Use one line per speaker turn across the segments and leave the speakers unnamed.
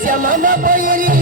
Se a mama foi iria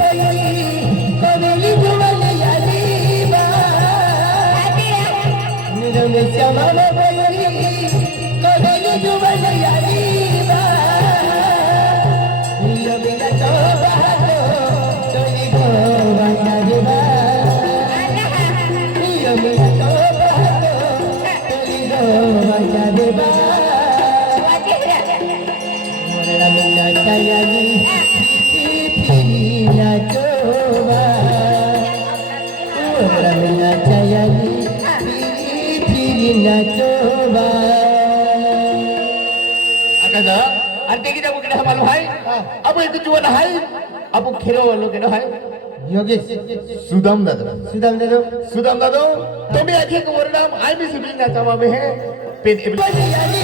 अठाल
कुझु हल अबो खिलो वलो के न
योगेश सुदाम दादा
सुदाम दादा सुदाम दादा तुम्हें अधिक वरदाम आई भी सुनील नाचा मामे हैं
पेन एवरी यानी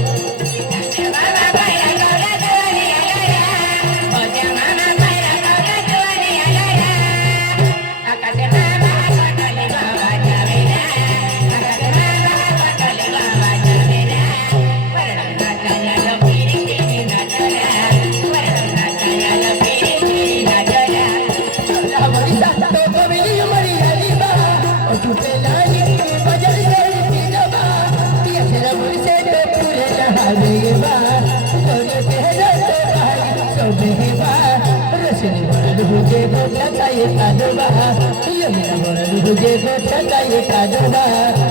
ये मेरा बड़ा दुखे को छाइए का दुबा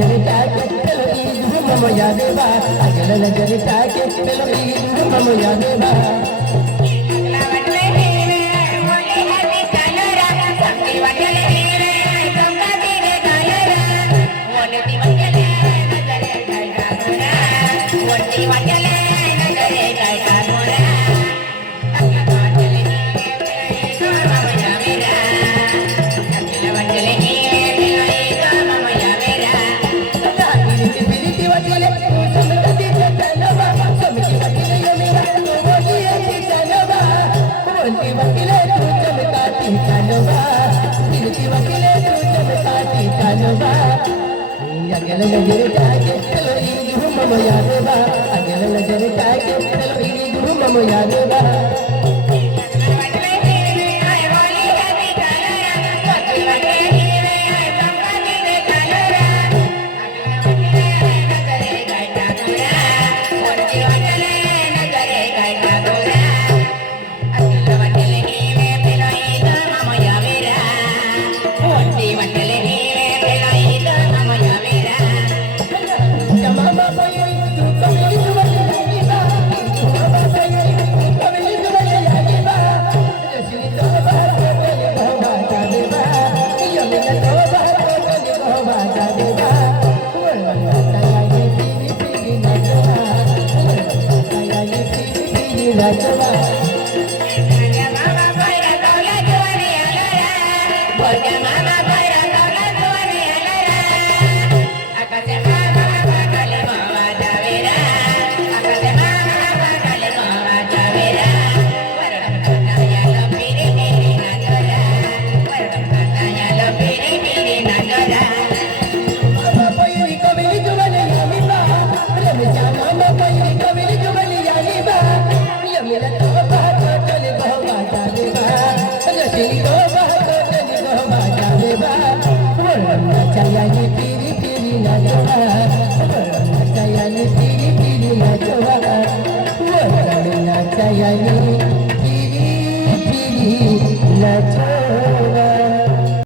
जलता के मम याद बा अगल जलता के मम याद बा नज़र जा गेटल रूम मया अॻियल नज़र जा गिर रूम मया जे Gracias. Gracias.